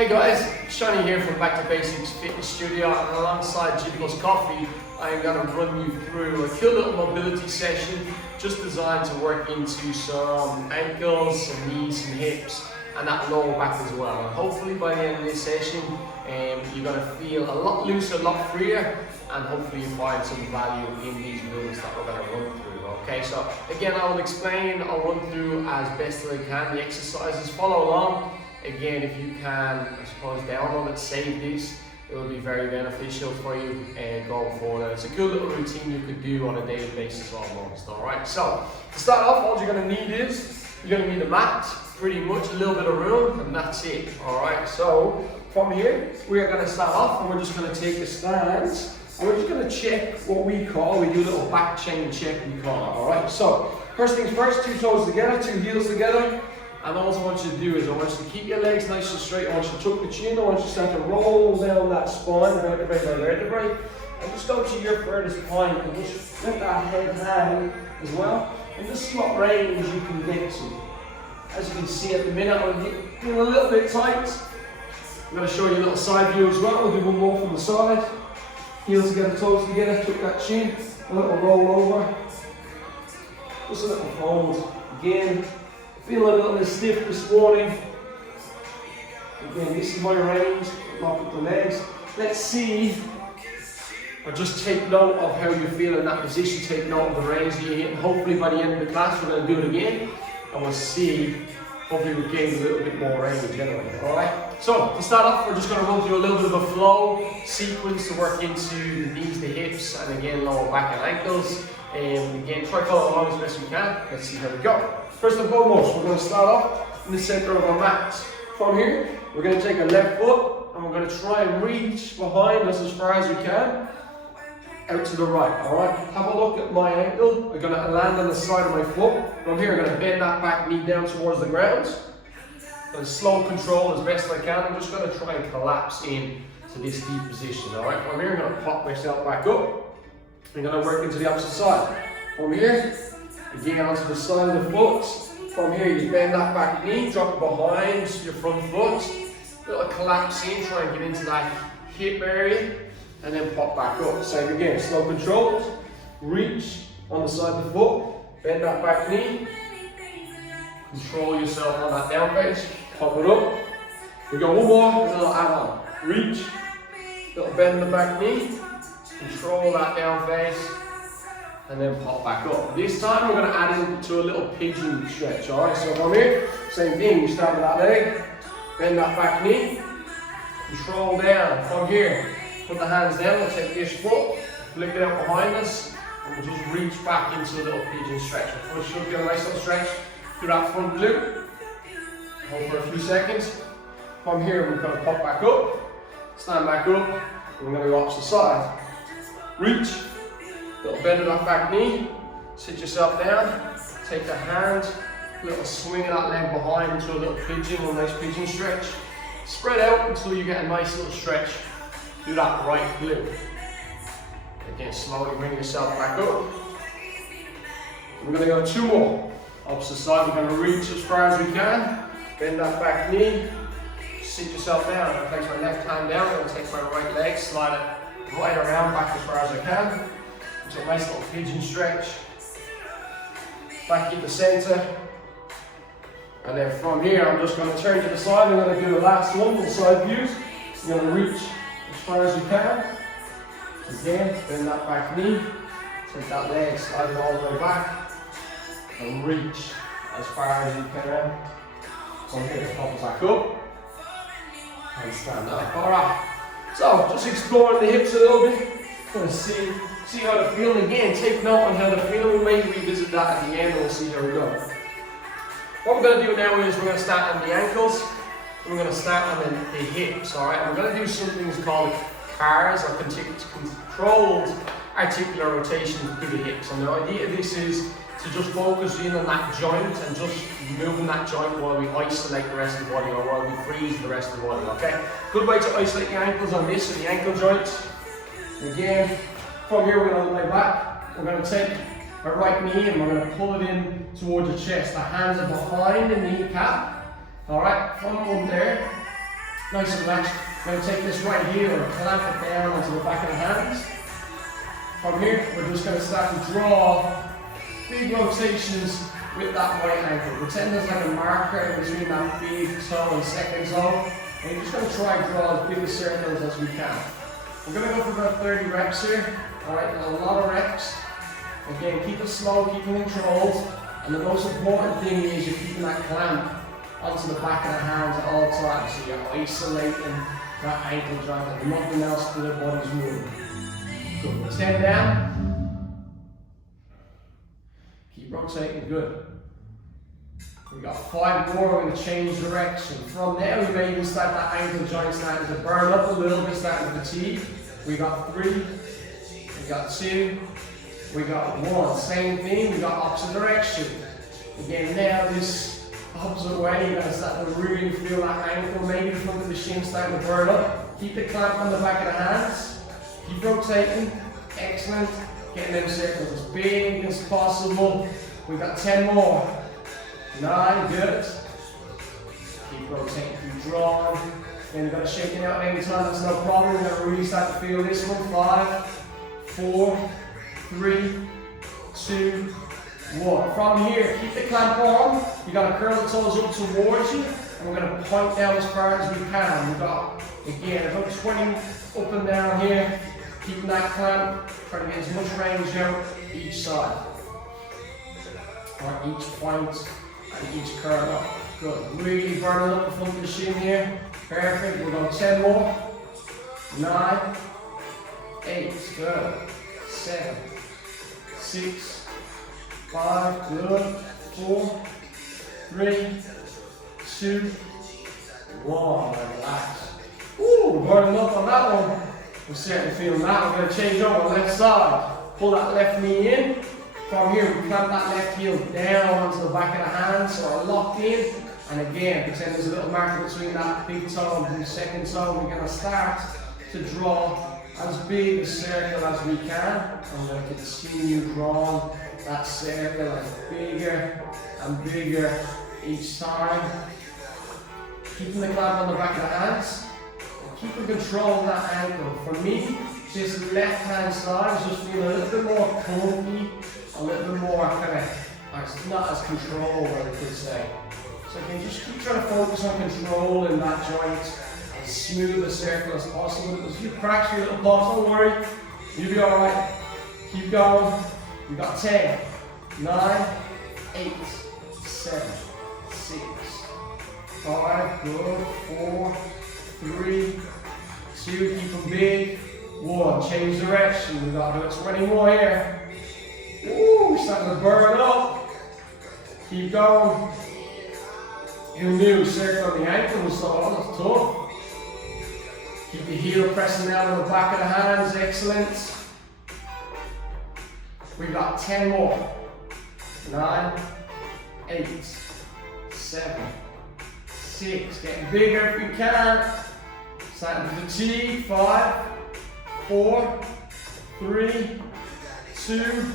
Hey guys, Shani here from Back to Basics Fitness Studio, and alongside Gym+Coffee, I'm going to run you through a cool little mobility session just designed to work into some ankles, some knees, some hips, and that lower back as well. And hopefully by the end of this session, you're going to feel a lot looser, a lot freer, and hopefully you find some value in these movements that we're going to run through. Okay, so again, I'll run through as best as I can the exercises. Follow along. Again, if you can, I suppose, download it, save this, it will be very beneficial for you going forward. It's a good little routine you could do on a daily basis almost, alright? So, to start off, all you're going to need is, you're going to need a mat, pretty much a little bit of room, and that's it, alright? So, from here, we are going to start off, and we're just going to take a stance, and we're just going to check what we do a little back chain check, we call it, alright? So, first things first, 2 toes together, 2 heels together. And all I want you to do is I want you to keep your legs nice and straight. I want you to tuck the chin. I want you to start to roll down that spine, vertebrae by vertebrae. And just go to your furthest point and just let that head hang as well. And just see what range you can get to. As you can see at the minute, I'm getting a little bit tight. I'm going to show you a little side view as well. We'll do one more from the side. Heels together, toes together, tuck that chin. A little roll over. Just a little fold. Again. Feeling a little bit stiff this morning. Again, this is my range. Lock up the legs. Let's see, or just take note of how you feel in that position. Take note of the range that you're hitting. Hopefully by the end of the class, we're going to do it again. And we'll see, hopefully we'll gain a little bit more range anyway. Alright? So, to start off, we're just going to run through a little bit of a flow sequence to work into the knees, the hips, and again, lower back and ankles. And again, try to follow along as best we can. Let's see how we go. First and foremost, we're going to start off in the center of our mat. From here, we're going to take a left foot and we're going to try and reach behind us as far as we can, out to the right, alright? Have a look at my ankle. We're going to land on the side of my foot. From here, I'm going to bend that back knee down towards the ground. And slow control as best I can. I'm just going to try and collapse in to this deep position, alright? From here, I'm going to pop myself back up. I'm going to work into the opposite side. From here, again onto the side of the foot. From here, you bend that back knee, drop it behind your front foot. Little collapse in, try and get into that hip area, and then pop back up. Same again, slow control. Reach on the side of the foot, bend that back knee. Control yourself on that down face, pop it up. We go one more, a little add on. Reach, little bend the back knee. Control that down face. And then pop back up. This time we're going to add into a little pigeon stretch, alright? So from here, same thing, you start with that leg, bend that back knee, control down. From here, put the hands down, we'll take this foot, flick it out behind us, and we'll just reach back into a little pigeon stretch. We'll push up, get a nice little stretch through that front glute. Hold for a few seconds. From here, we're going to pop back up, stand back up, and we're going to go opposite side. Reach. Little bend of that back knee, sit yourself down, take the hand, little swing of that leg behind into a little pigeon, a nice pigeon stretch. Spread out until you get a nice little stretch through that right glute. Again, slowly bring yourself back up. We're going to go 2 more. Opposite side, we're going to reach as far as we can, bend that back knee, sit yourself down. I'm going to place my left hand down, I'm going to take my right leg, slide it right around back as far as I can. So a nice little pigeon stretch, back in the center, and then from here I'm just going to turn to the side. I'm going to do the last one, the side views. I'm going to reach as far as you can. Again, bend that back knee, take that leg, slide it all the way back, and reach as far as you can. From here, pop it back up, and stand up. Alright, so just exploring the hips a little bit, going to see how they're feeling. Again, take note on how they're feeling. We may revisit that at the end and we'll see how we go. What we're going to do now is we're going to start on the ankles. And we're going to start on the hips, alright? We're going to do some things called CARs, or controlled articular rotation through the hips. And the idea of this is to just focus in on that joint and just moving that joint while we isolate the rest of the body, or while we freeze the rest of the body, okay? Good way to isolate the ankles on this, and the ankle joints. Again, from here we're going to lay back. We're going to take our right knee and we're going to pull it in towards the chest. The hands are behind the kneecap. Alright, from up there, Nice and relaxed. I'm going to take this right here and clamp it down onto the back of the hands. From here, we're just going to start to draw big rotations with that right ankle. Pretend there's like a marker between that big toe and second toe. And you're just going to try and draw as big a circles as we can. We're going to go for about 30 reps here. Alright, a lot of reps. Again, keep it slow, keep it controlled. And the most important thing is you're keeping that clamp onto the back of the hands at all times. So you're isolating that ankle joint and nothing else to the body's moving. Good. Stand down. Keep rotating. Good. We got 5 more. We're going to change direction. From there, we may even start that ankle joint starting to burn up a little bit, starting to fatigue. We got 3. We got 2. We got 1. Same thing. We got opposite direction. Again, now this opposite way, you're going to start to really feel that ankle, maybe the front of the shin starting to burn up. Keep the clamp on the back of the hands. Keep rotating. Excellent. Getting them circles as big as possible. We got 10 more. 9, good. Keep rotating, keep drawing. Then you've got to shake it out any time, that's no problem. You're going to really start to feel this one. 5, 4, 3, 2, 1. From here, keep the clamp on. You've got to curl the toes up towards you. And we're going to point down as far as we can. We've got, again, about 20 up and down here. Keeping that clamp, trying to get as much range out each side. Or each point. And each curl up. Good. Really burning up the front of the shin here. Perfect. We'll go 10 more. 9, 8. Good. 7, 6, 5. Good. 4, 3, 2, 1. Relax. Ooh, burning up on that one. We're certainly feeling that. We're going to change over left side. Pull that left knee in. From here, we clamp that left heel down onto the back of the hand, so we're locked in. And again, pretend there's a little marker between that big toe and the second toe. We're going to start to draw as big a circle as we can. I'm going to continue drawing that circle as bigger and bigger each time. Keeping the clamp on the back of the hands. And keeping control of that ankle. For me, this left hand side is just feeling a little bit more clunky. A little bit more kind of, not as controlled, I could say. So again, just keep trying to focus on controlling that joint as smooth a circle as possible. There's a few cracks, your little bumps, don't worry. You'll be alright. Keep going. We've got 10, 9, 8, 7, 6, 5, good, 4, 3, 2, keep them big, 1, change direction. We've got about 20 more here. Ooh, starting to burn up. Keep going. Who knew circle on the ankle was so that's tough. Keep the heel pressing down on the back of the hands, excellent. We've got 10 more. 9, 8, 7, 6. Getting bigger if we can. Starting to fatigue. 5, 4, 3, 2,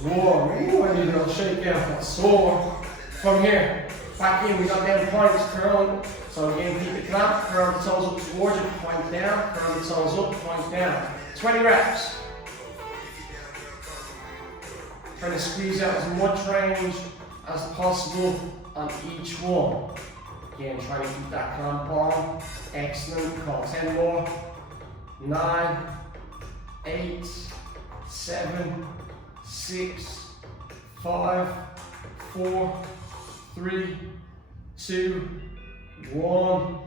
1. Ooh, I need a little shake out. That's sore. From here, back in, we got them points curling. So again, keep the clamp, curl the toes up towards you, point down, curl the toes up, point down. 20 reps. Trying to squeeze out as much range as possible on each one. Again, trying to keep that clamp on. Excellent. Call 10 more. 9, 8, 7, 6, 5, 4, 3, 2, 1,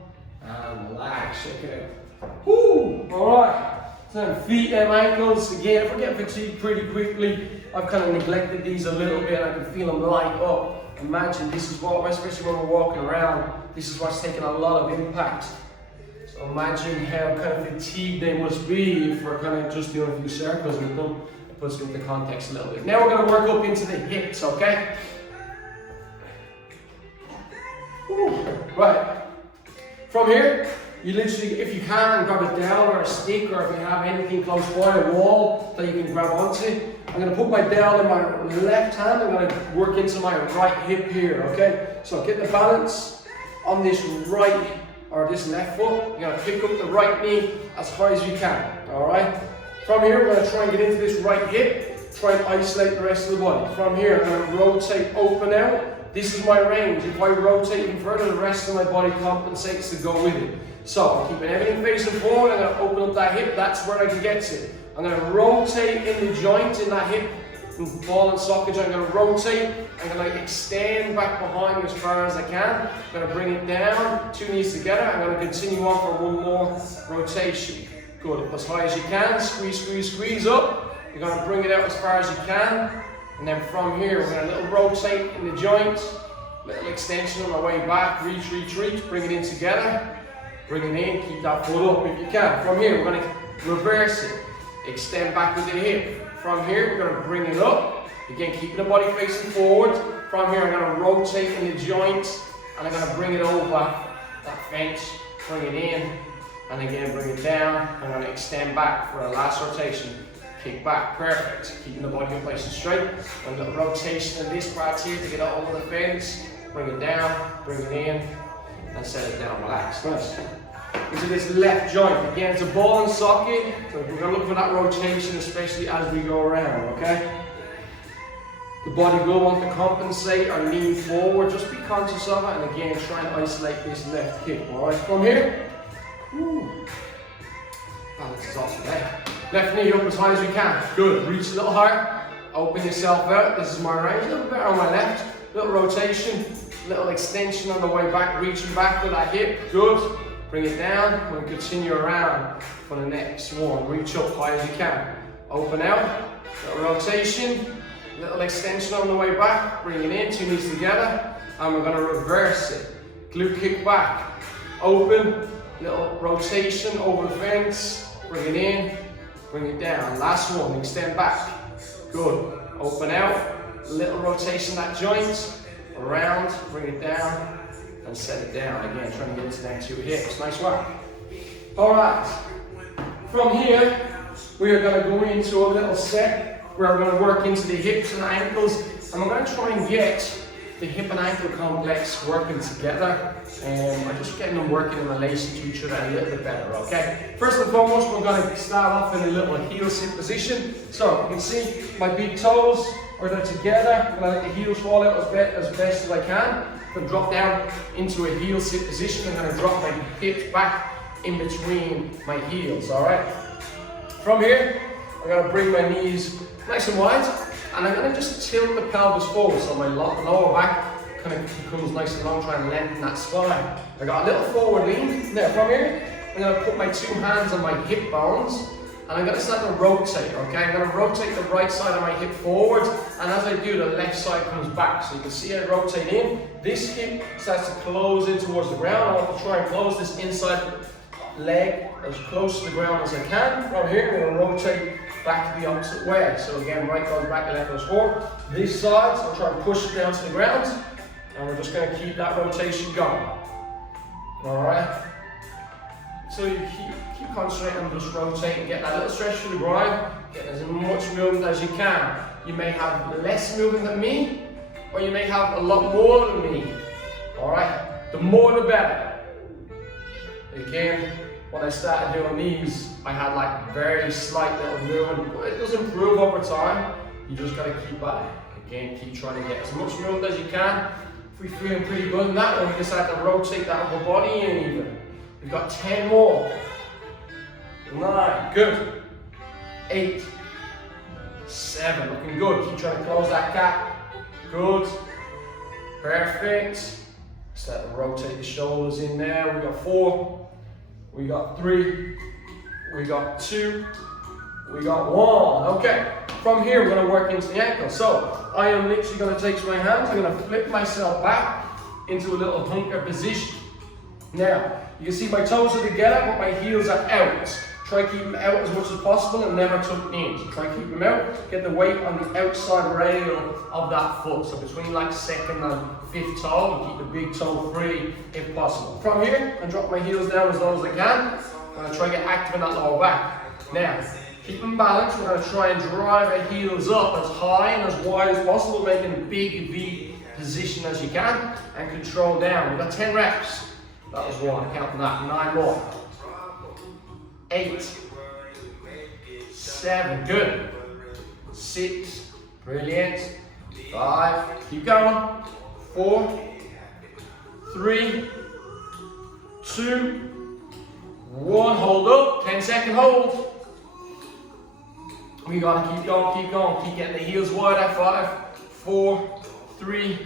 and relax, shake it out. Woo! Alright, so feet and ankles, again, if I get fatigued pretty quickly, I've kind of neglected these a little bit, I can feel them light up. Imagine this is what, especially when we're walking around, this is what's taking a lot of impact. So imagine how kind of fatigued they must be if we're kind of just doing a few circles with them. Puts it into context a little bit. Now we're going to work up into the hips, okay? Ooh, right. From here, you literally, if you can, grab a dowel or a stick, or if you have anything close by, a wall that you can grab onto. I'm going to put my dowel in my left hand. I'm going to work into my right hip here, okay? So get the balance on this right or this left foot, you're going to pick up the right knee as high as you can, all right? From here, we're going to try and get into this right hip, try and isolate the rest of the body. From here, I'm going to rotate open out. This is my range. If I rotate even further, the rest of my body compensates to go with it. So I'm keeping everything facing forward. I'm going to open up that hip. That's where I can get to. I'm going to rotate in the joint in that hip, ball and socket. I'm going to rotate. I'm going to extend back behind as far as I can. I'm going to bring it down, 2 knees together. I'm going to continue on for 1 more rotation. Good, up as high as you can. Squeeze, squeeze, squeeze up. You're going to bring it out as far as you can. And then from here, we're going to little rotate in the joint. Little extension on the way back. Reach, reach, reach. Bring it in together. Bring it in. Keep that foot up if you can. From here, we're going to reverse it. Extend back with the hip. From here, we're going to bring it up. Again, keeping the body facing forward. From here, I'm going to rotate in the joint. And I'm going to bring it over that fence. Bring it in. And again, bring it down. I'm going to extend back for a last rotation. Kick back, perfect. Keeping the body in place and straight. And a little rotation in this part here to get it over the fence. Bring it down, bring it in, and set it down. Relax. Nice. Into this left joint. Again, it's a ball and socket. So we're going to look for that rotation, especially as we go around, okay? The body will want to compensate or lean forward. Just be conscious of it. And again, try and isolate this left hip. Alright, from here. Woo. Balance is awesome there. Left knee up as high as we can. Good. Reach a little higher. Open yourself out. This is my range. A little better on my left. Little rotation. Little extension on the way back. Reaching back with that hip. Good. Bring it down. We'll continue around for the next one. Reach up high as you can. Open out. Little rotation. Little extension on the way back. Bring it in. 2 knees together. And we're going to reverse it. Glute kick back. Open. Little rotation over the fence. Bring it in. Bring it down. Last one. Extend back. Good. Open out. Little rotation that joint. Around. Bring it down. And set it down. Again, trying to get into them 2 hips. Nice work. Alright. From here, we are going to go into a little set where we're going to work into the hips and ankles. And we're going to try and get the hip and ankle complex working together. I'm just getting them working in relation to each other a little bit better, okay? First and foremost, we're going to start off in a little heel sit position. So you can see my big toes are there together. I'm going to let the heels fall out as best as I can. I'm going to drop down into a heel sit position. I'm going to drop my hips back in between my heels, all right? From here, I'm going to bring my knees nice and wide, and I'm going to just tilt the pelvis forward so my lower back kind of becomes nice and long, try and lengthen that spine. I got a little forward lean. Now from here, I'm going to put my 2 hands on my hip bones, and I'm going to start to rotate, okay? I'm going to rotate the right side of my hip forward, and as I do, the left side comes back. So you can see I rotate in. This hip starts to close in towards the ground. I want to try and close this inside leg as close to the ground as I can. From here, I'm going to rotate back to the opposite way. So again, right goes back, left goes forward. This side, so I'll try and push it down to the ground. And we're just going to keep that rotation going. Alright? So you keep concentrating on just rotating, get that little stretch through the groin, get as much movement as you can. You may have less movement than me, or you may have a lot more than me. Alright? The more the better. Again, when I started doing these, I had like very slight little movement, but it does improve over time. You just got to keep at it. Again, keep trying to get as much movement as you can. If we're feeling pretty good in that one, we can start to rotate that upper body in even. We've got 10 more. 9, good. 8, 7, looking good. Keep trying to close that gap. Good. Perfect. Start to rotate the shoulders in there. We got 4. We got 3. We got 2. We got 1. Okay. From here, we're going to work into the ankle. So I am literally going to take my hands. I'm going to flip myself back into a little hunker position. Now, you can see my toes are together, but my heels are out. Try to keep them out as much as possible and never tuck in. So try to keep them out. Get the weight on the outside rail of that foot. So between like 2nd and 5th toe, and keep the big toe free if possible. From here, I drop my heels down as low as I can. I'm going to try to get active in that lower back. Now, keep them balanced. We're going to try and drive our heels up as high and as wide as possible, making a big V position as you can, and control down. We've got 10 reps. That was 1, counting that. 9 more. 8, 7, good. 6, brilliant. 5, keep going. 4, 3, 2, 1, hold up. 10-second hold. We gotta keep going, keep getting the heels wider. 5, 4, 3,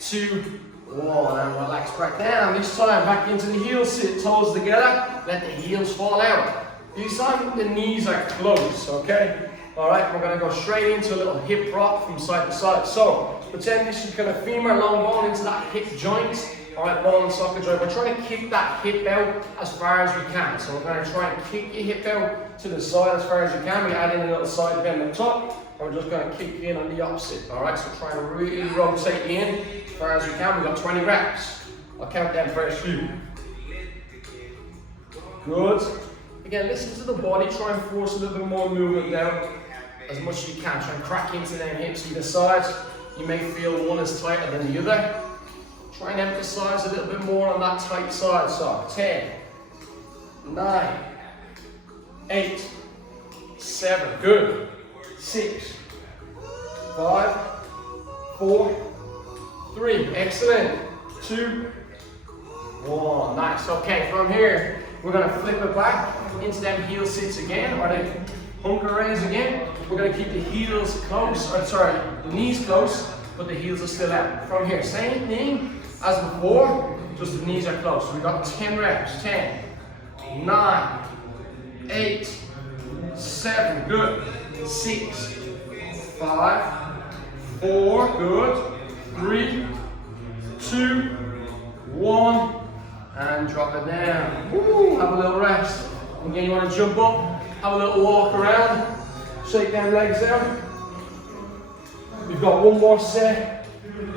2, 1, and relax back down. This time back into the heel sit, toes together, let the heels fall out. This time the knees are close, okay? Alright, we're gonna go straight into a little hip rock from side to side. So, pretend this is kind of femur long bone into that hip joint. Alright, ball and socket joint. We're trying to kick that hip out as far as we can. So we're going to try and kick your hip out to the side as far as you can. We add in a little side bend on top. And we're just going to kick you in on the opposite. Alright, so try and really rotate you in as far as we can. We've got 20 reps. I'll count down first few. Good. Again, listen to the body. Try and force a little bit more movement down as much as you can. Try and crack into them hips either side. You may feel one is tighter than the other. Try and emphasize a little bit more on that tight side. So 10, 9, 8, 7, good. 6, 5, 4, 3, excellent. 2, 1, nice. Okay, from here, we're gonna flip it back into them heel sits again, or the hunker raise again. We're gonna keep the heels close, the knees close, but the heels are still out. From here, same thing as before, just the knees are close. So we've got 10 reps, 10, 9, 8, 7, good. 6, 5, 4, good. 3, 2, 1, and drop it down. Woo, have a little rest. Again, you want to jump up, have a little walk around, shake them legs out. We've got one more set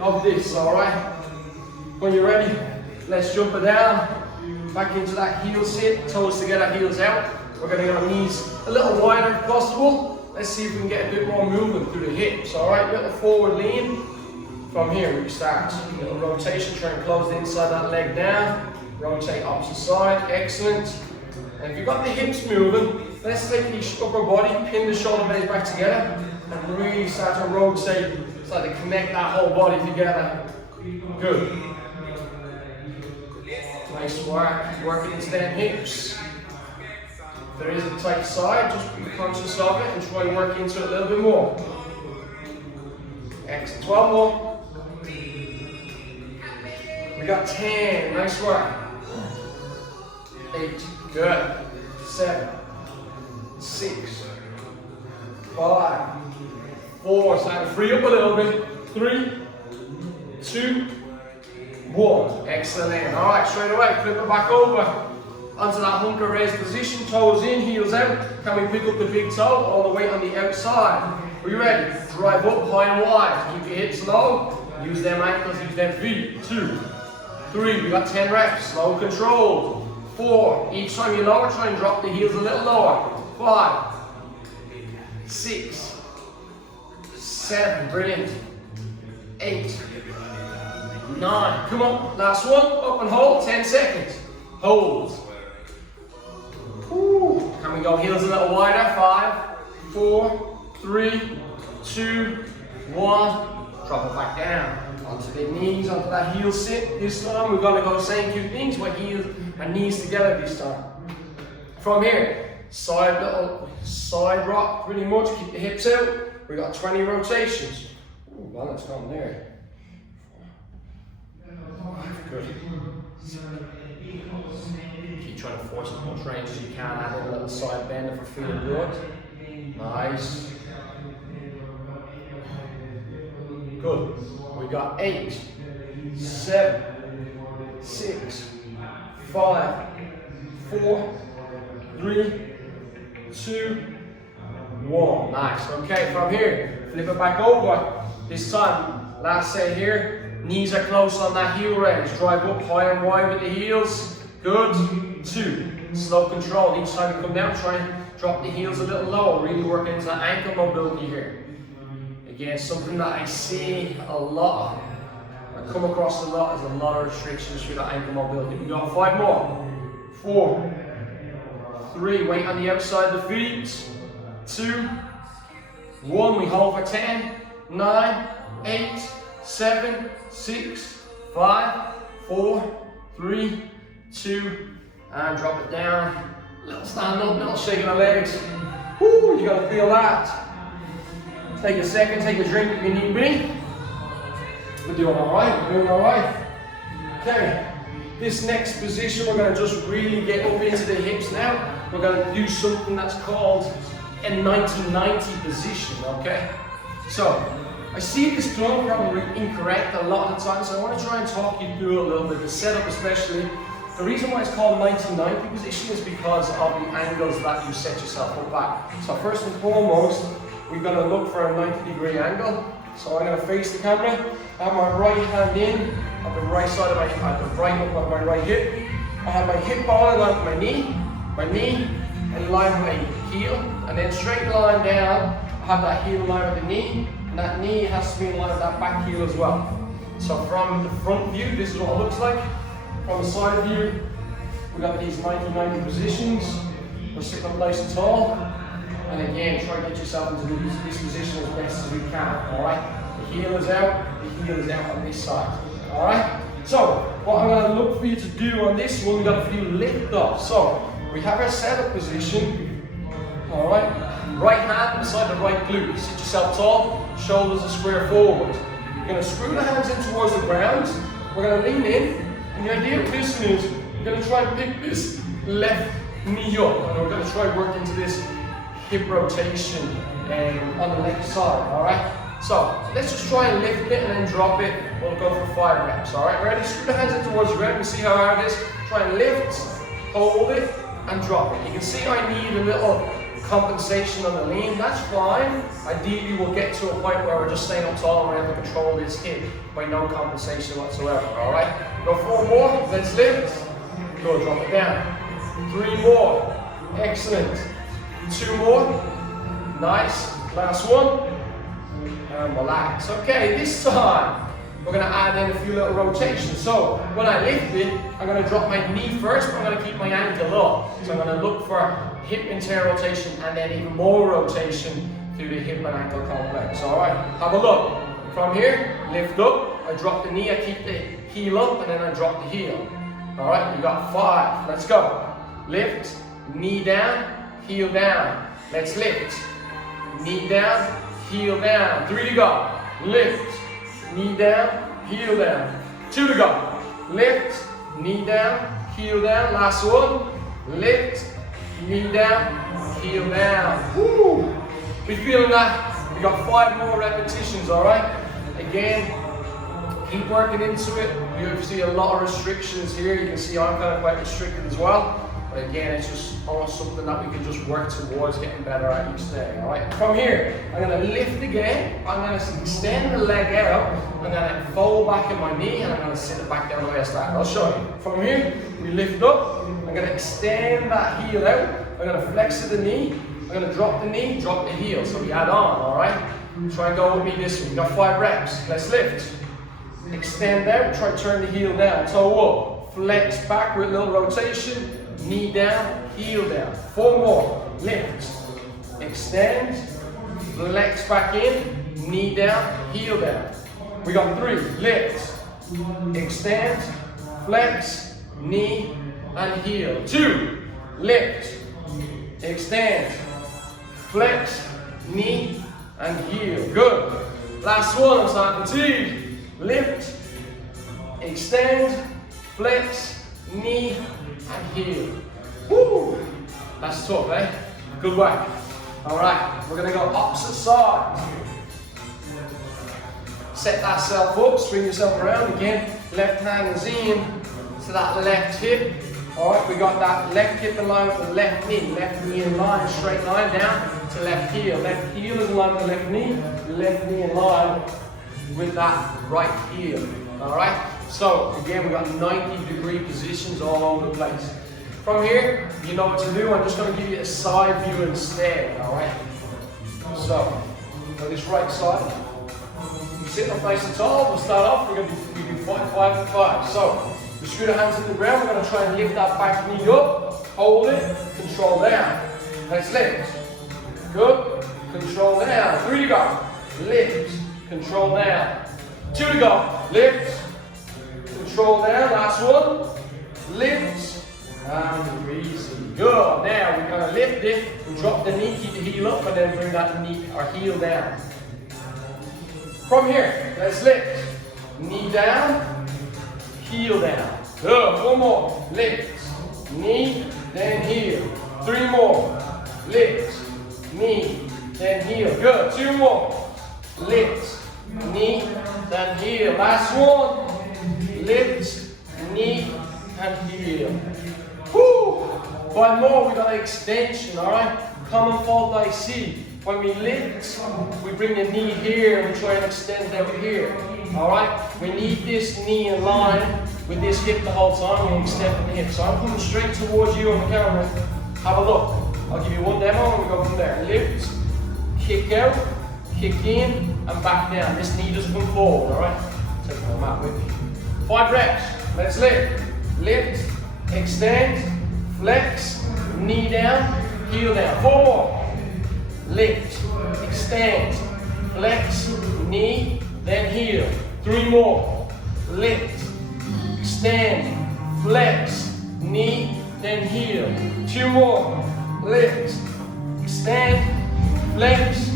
of this, alright? When you're ready, let's jump it down, back into that heel sit, toes together, heels out. We're going to get our knees a little wider if possible. Let's see if we can get a bit more movement through the hips, alright? Little forward lean. From here we start. Little rotation, try and close the inside of that leg down. Rotate opposite side, excellent. And if you've got the hips moving, let's take the upper body, pin the shoulder blades back together, and really start to rotate, start to connect that whole body together. Good. Nice work, keep working into them hips. If there is a tight side, just be conscious of it and try and work into it a little bit more. Excellent, 12 more. We got 10, nice work. 8, good. 7, 6, 5, 4, start to free up a little bit. 3, 2, 1. Excellent. Alright, straight away, flip it back over onto that hunker raise position. Toes in, heels out. Can we pick up the big toe all the way on the outside? Are you ready? Drive up high and wide. Keep your hips low. Use them ankles, use them feet. 2, 3, we got 10 reps. Slow control. 4, each time you lower, try and drop the heels a little lower. 5, 6, 7, brilliant. 8, 9, come on, last one, up and hold, 10 seconds. Hold. Woo. Can we go heels a little wider? 5, 4, 3, 2, 1. Drop it back down. Onto the knees, onto that heel sit. This time we're going to go same few things, but heels and knees together this time. From here, side rock pretty much, keep the hips out. We got 20 rotations. Ooh, balance gone there. Good. Keep trying to force as much range as you can, add in a little side bend if we're feeling good. Nice. Good. We got 8, 7, 6, 5, 4, 3, 2, 1. Nice. Okay, from here, flip it back over. This time, last set here. Knees are close on that heel range. Drive up high and wide with the heels. Good. 2. Slow control. Each time you come down, try and drop the heels a little lower. Really work into that ankle mobility here. Again, something that I see a lot. come across a lot. There's a lot of restrictions through that ankle mobility. We got 5 more. 4, 3, weight on the outside of the feet. 2, 1, we hold for 10, 9, 8, 7, 6, 5, 4, 3, 2, and drop it down. Little stand up, little shake of the legs. Woo, you gotta feel that. Take a second, take a drink if you need be. We're doing alright, we're doing alright. Okay, this next position we're gonna just really get up into the hips now. We're gonna do something that's called a 90-90 position, okay? So, I see this done probably incorrect a lot of the time, so I want to try and talk you through a little bit, the setup especially. The reason why it's called 90-90 position is because of the angles that you set yourself up at. So first and foremost, we're going to look for a 90-degree angle. So I'm going to face the camera, I have my right hand in, at the right side of the right up of my right hip. I have my hip ball in line with my knee in line with my heel, and then straight line down, I have that heel in line with the knee, and that knee has to be in line with that back heel as well. So from the front view, this is what it looks like. From the side view, we've got these 90-90 positions. We're sitting up nice and tall. And again, try to get yourself into this position as best as we can, alright? The heel is out on this side, alright? So, what I'm going to look for you to do on this one, we've got a few lift ups. So, we have our setup position, alright? Right hand beside the right glute. Sit yourself tall, shoulders are square forward. You're going to screw the hands in towards the ground. We're going to lean in. And the idea of this is, we're going to try and pick this left knee up, and we're going to try and work into this hip rotation on the left side, alright? So, let's just try and lift it and then drop it. We'll go for 5 reps, alright? Ready? Screw the hands in towards the ground, you see how hard it is? Try and lift, hold it, and drop it. You can see I need a little compensation on the lean, that's fine. Ideally we'll get to a point where we're just staying up tall and we're able to control this hip by no compensation whatsoever, alright? Go 4 more, let's lift. Go, drop it down. 3 more, excellent. 2 more, nice. Last one, and relax. Okay, this time we're going to add in a few little rotations. So when I lift it, I'm going to drop my knee first, but I'm going to keep my ankle up. So I'm going to look for hip and tail rotation and then even more rotation through the hip and ankle complex. Alright, have a look. From here, lift up, I drop the knee, I keep the heel up, and then I drop the heel. Alright, we got 5. Let's go. Lift, knee down, heel down. Let's lift. Knee down, heel down. 3 to go. Lift, knee down, heel down. 2 to go. Lift, knee down, heel down. Last one. Lift, knee down, heel down. Woo! We feeling that? We got 5 more repetitions, alright? Again, keep working into it. You see a lot of restrictions here. You can see I'm kind of quite restricted as well. But again, it's just almost something that we can just work towards getting better at each day, alright? From here, I'm going to lift again. I'm going to extend the leg out. I'm going to fold back in my knee and I'm going to sit it back down the way I started. I'll show you. From here, we lift up. I'm going to extend that heel out. I'm going to flex to the knee. I'm going to drop the knee, drop the heel. So we add on, alright? Try and go with me this way. We got 5 reps. Let's lift. Extend out, try to turn the heel down. Toe up. Flex back with a little rotation. Knee down, heel down. 4 more. Lift. Extend. Flex back in. Knee down, heel down. We got 3. Lift. Extend. Flex. Knee and heel. 2. Lift. Extend. Flex. Knee and heel. Good. Last one, I'm starting fatigue. Lift, extend, flex, knee, and heel. Woo! That's tough, eh? Good work. Alright, we're going to go opposite side. Set that self up, swing yourself around again. Left hand is in to that left hip. Alright, we got that left hip in line with the left knee in line, straight line down to left heel. Left heel is in line with the left knee in line with that right heel. Alright, so again we've got 90-degree positions all over the place. From here, you know what to do. I'm just going to give you a side view instead. Alright, so this right side, you sit up nice and tall. We'll start off, we do 5 for 5. So, we screw the hands to the ground, we're going to try and lift that back knee up, hold it, control down. Let's lift. Good. Control down. 3 to go. Lift. Control down. 2 to go. Lift. Control down. Last one. Lift. And easy. Good. Now we're going to lift it and drop the knee, keep the heel up, and then bring that knee or heel down. From here, let's lift. Knee down, heel down. Good. 1 more. Lift. Knee, then heel. 3 more. Lift. Knee, then heel. Good. 2 more. Lift. Knee, then heel. Last one. Lift. Knee, and heel. Woo! 1 more, we got an extension, alright? Common fault I see. When we lift, we bring the knee here and we try and extend out here. Alright? We need this knee in line with this hip the whole time. We extend from the hip. So I'm coming straight towards you on the camera. Have a look. I'll give you one demo and we go from there. Lift, kick out, kick in, and back down. This knee doesn't come forward, alright? Take my mat with me. 5 reps. Let's lift. Lift, extend, flex, knee down, heel down. 4 more. Lift, extend, flex, knee, then heel. 3 more. Lift, extend, flex, knee, then heel. 2 more. Lift, extend, flex,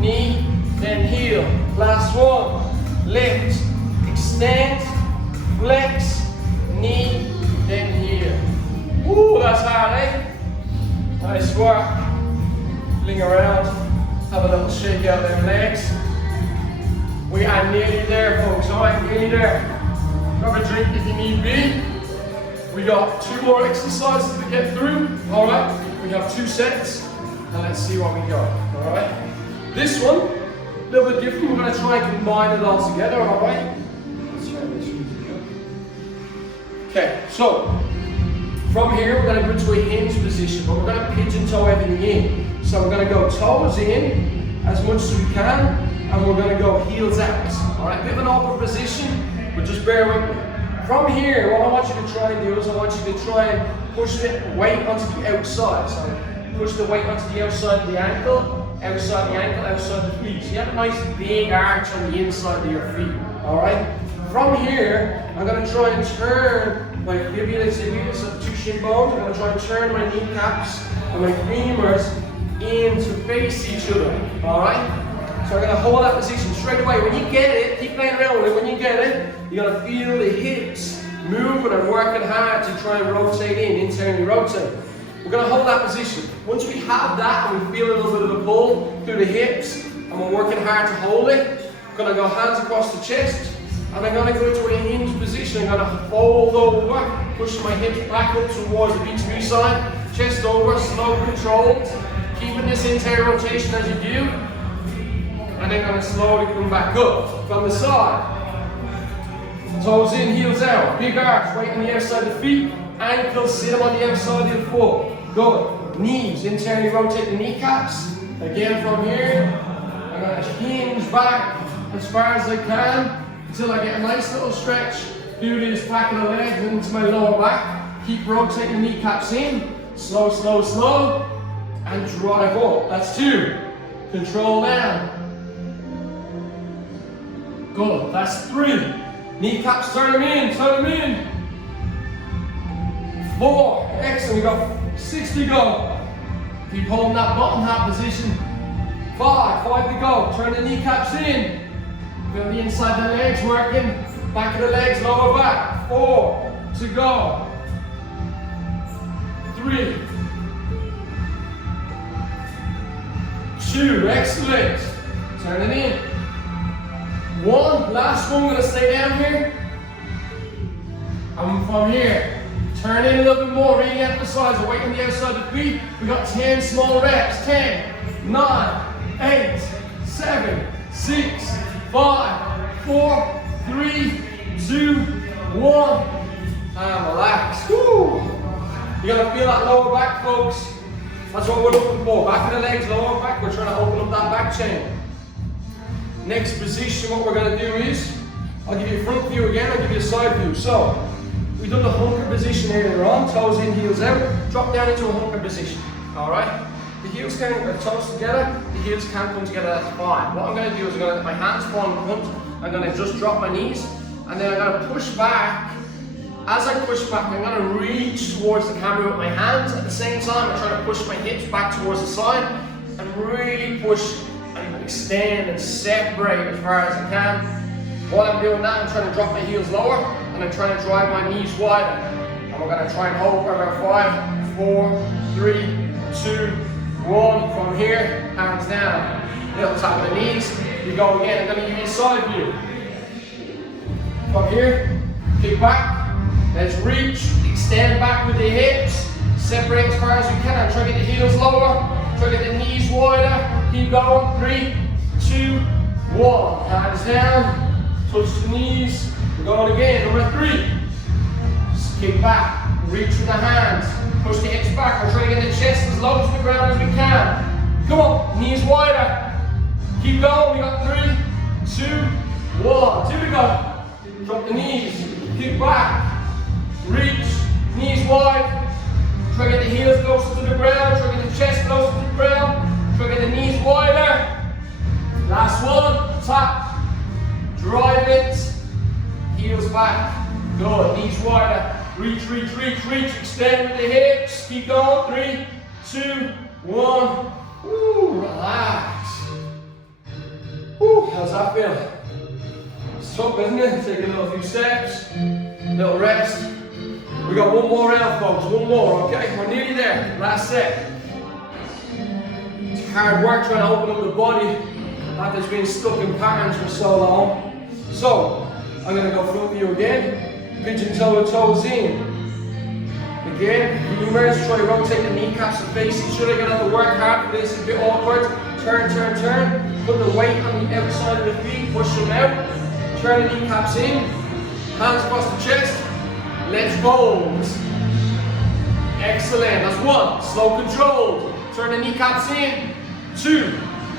knee, then heel. Last one. Lift, extend, flex, knee, then heel. Ooh, that's hard, eh? Nice work. Fling around. Have a little shake out them legs. We are nearly there, folks. Alright, nearly there. Grab a drink if you need be. We got 2 more exercises to get through. Alright, we have 2 sets. And let's see what we got. Alright. This one, a little bit different. We're going to try and combine it all together. Alright. Let's try this. Okay, so from here we're going to go into a hinge position, but we're going to pigeon toe everything in. So we're going to go toes in as much as we can, and we're going to go heels out. Alright, bit of an awkward position, but just bear with me. From here, what I want you to try and do is I want you to try and push the weight onto the outside. So push the weight onto the outside of the ankle, outside the ankle, outside the feet. So you have a nice big arch on the inside of your feet. Alright? From here, I'm going to try and turn my fibula tibia, so 2 shin bones. I'm going to try and turn my kneecaps and my femurs in to face each other. Alright? So I'm going to hold that position straight away. When you get it, keep playing around with it. When you get it, you're going to feel the hips moving and working hard to try and rotate in, internally rotate. We're going to hold that position. Once we have that and we feel a little bit of a pull through the hips and we're working hard to hold it, I'm going to go hands across the chest. And I'm going to go into a hinge position. I'm going to fold over, push my hips back up towards the B2B side, chest over, slow, controlled, keeping this internal rotation as you do. And then going to slowly come back up from the side. Toes in, heels out, big arch, weight on the outside of the feet, ankles sit them on the outside of the foot. Good. Knees, internally rotate the kneecaps. Again from here, I'm going to hinge back as far as I can. Until I get a nice little stretch through this back of the legs and into my lower back. Keep rotating the kneecaps in. Slow, slow, slow. And drive up. That's 2. Control down. Good. That's 3. Kneecaps, turn them in, turn them in. 4. Excellent. We got 6 to go. Keep holding that bottom half position. 5 to go. Turn the kneecaps in. Feel the inside of the legs working, back of the legs, lower back. 4 to go. 3, 2, excellent. Turn it in. 1, last one, we're going to stay down here. And from here, turn in a little bit more, really emphasize the weight on the outside of the feet. We got 10 small reps. 10, 9, 8, 7, 6, 5, 4, 3, 2, 1. And relax. Woo. You gotta feel that lower back, folks. That's what we're looking for. Back of the legs, lower back. We're trying to open up that back chain. Next position, what we're gonna do is, I'll give you a front view again. I'll give you a side view. So, we've done the hunker position earlier on, toes in, heels out, drop down into a hunker position, all right? The heels can't, toes together, the heels can't come together, that's fine. What I'm gonna do is I'm gonna let my hands fall in front, I'm gonna just drop my knees, and then I'm gonna push back. As I push back, I'm gonna reach towards the camera with my hands. At the same time, I'm trying to push my hips back towards the side, and really push and extend and separate as far as I can. While I'm doing that, I'm trying to drop my heels lower, and I'm trying to drive my knees wider. And we're gonna try and hold for about 5, 4, 3, 2, 1. From here, hands down. Little tap of the knees. You go again. I'm gonna give you a side view. From here, kick back. Let's reach, extend back with the hips. Separate as far as you can. Try to get the heels lower. Try to get the knees wider. Keep going. 3, 2, 1. Hands down. Touch the knees. We're going again. Number 3. Just kick back. Reach with the hands. Push the hips back. We're trying to get the chest as low to the ground as we can. Come on. Knees wider. Keep going. We got 3, 2, 1. Here we go. Drop the knees. Kick back. Reach. Knees wide. Try to get the heels closer to the ground. Try to get the chest closer to the ground. Try to get the knees wider. Last one. Tap. Drive it. Heels back. Good. Knees wider. Reach, reach, reach, reach. Extend with the hips. Keep going. 3, 2, 1. Woo, relax. Woo, how's that feel? It's tough, isn't it? Take a little few steps. Little rest. We got one more round, folks. One more, okay? We're nearly there. Last set. It's hard work trying to open up the body after it's been stuck in patterns for so long. So, I'm going to go through with you again. Pigeon toe to toes in. Again, humors, try to rotate the kneecaps and face each other. You're going to have to work hard for this. It's a bit awkward. Turn, turn, turn. Put the weight on the outside of the feet. Push them out. Turn the kneecaps in. Hands across the chest. Let's fold. Excellent. That's 1. Slow controlled. Turn the kneecaps in. 2.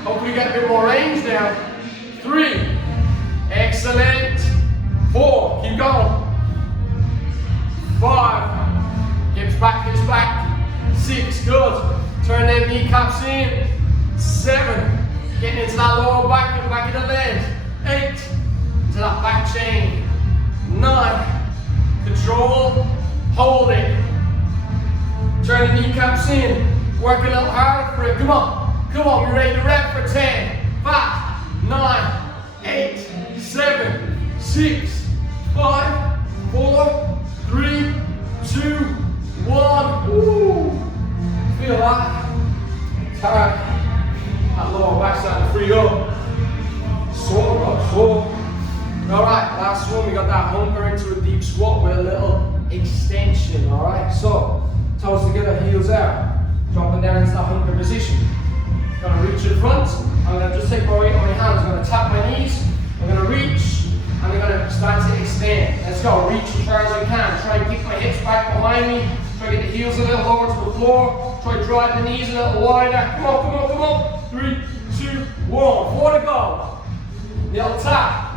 Hopefully you get a bit more range now. 3. Excellent. 4. Keep going. 5. Hips back, hips back. 6. Good. Turn them kneecaps in. 7. Getting into that lower back and back of the leg. 8. To that back chain. 9. Control. Hold it. Turn the kneecaps in. Work a little harder for it. Come on. Come on. We're ready to rep for 10. 5, 9, 8, 7, 6, 5, 4, 3, 2, 1. Woo. Feel that? It's hard. That lower back starting to free up. Sore. Alright, last one. We got that hunker into a deep squat with a little extension. Alright, so toes together, heels out. Dropping down into that hunker position. Gonna reach in front. I'm gonna just take my weight on my hands. I'm gonna tap my knees. I'm gonna reach. And I'm gonna start to extend. Let's go. Reach as far as I can. Try and keep my hips back behind me. Try to get the heels a little lower to the floor. Try to drive the knees a little wider. Come on, come on, come on. 3, 2, 1. 4 to go. Little tap.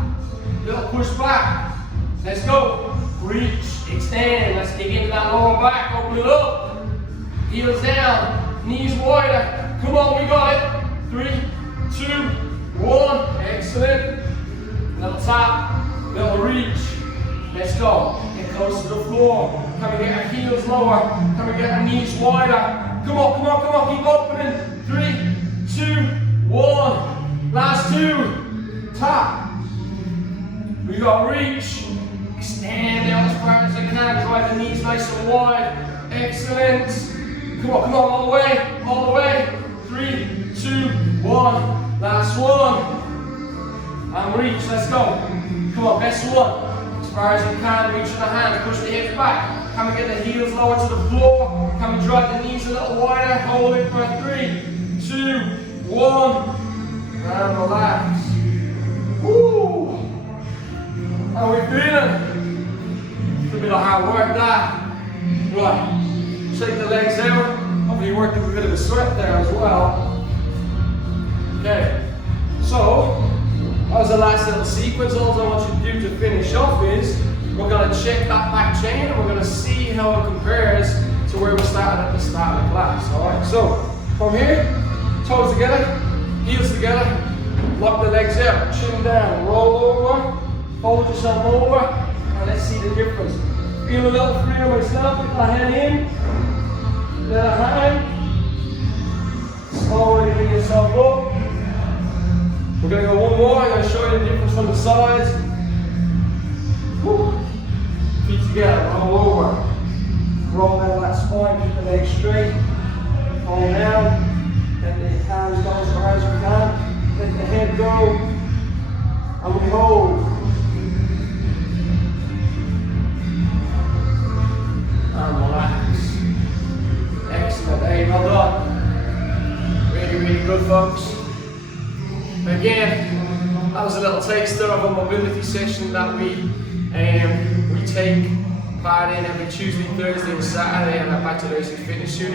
Little push back. Let's go. Reach, extend. Let's dig into that lower back. Open it up. Heels down. Knees wider. Come on, we got it. 3, 2, 1. Excellent. Little tap. Little reach. Let's go. Get close to the floor. Can we get our heels lower? Can we get our knees wider? Come on, come on, come on. Keep opening. 3, 2, 1. Last 2. Tap. We got reach. Extend out as far as I can. Drive the knees nice and wide. Excellent. Come on, come on, all the way. All the way. 3, 2, 1. Last one. And reach. Let's go. Come on, best one. As far as you can, reach with the hands. Push the hips back. Can we get the heels lower to the floor? Can we drive the knees a little wider? Hold it for 3, 2, 1. And relax. Woo! How are we feeling? It's a bit of hard work that. Right. Shake the legs out. Hopefully you worked up a bit of a sweat there as well. Okay. So, as the last little sequence, all I want you to do to finish off is we're check that back chain and we're going to see how it compares to where we started at the start of the class. Alright, so from here, toes together, heels together, lock the legs out, chin down, roll over, fold yourself over, and let's see the difference. Feel a little freer myself, put my hand in, let it hang, slowly bring yourself up. We're going to go one more, I'm going to show you the difference from the sides. Woo. Feet together, roll over. Roll down that spine, keep the legs straight. Fall down, let the hands go as far as we can. Let the head go, and we hold. And relax. Excellent, hey, well done. Really, really good, folks. Again, that was a little taster of a mobility session that we take part in every Tuesday, Thursday and Saturday at our Bachelor's in Fitness Studio.